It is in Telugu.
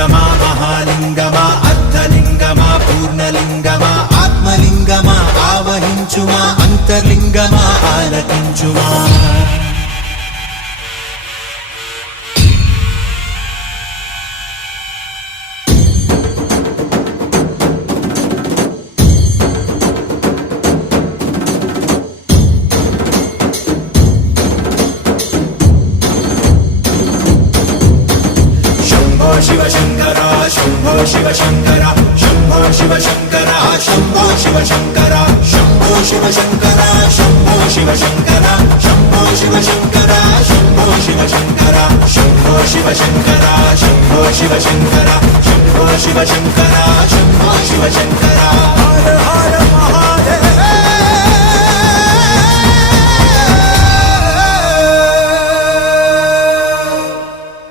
లింగమా మహాలింగమా అర్ధలింగమా పూర్ణలింగమా ఆత్మలింగమా ఆవహించుమా అంతర్లింగమా ఆలకించుమా శివ శంకర శంభో శివ శంకర శంభో శివ శంకర శంభో శివ శంకర శంభో శివ శంకర శంభో శివ శంకర శంభో శివ శంకర శంభో శివ శంకర శంభో శివ శంకర శంభో శివ శంకర శంభో శివ శంకర శంభో శివ శంకర హర హర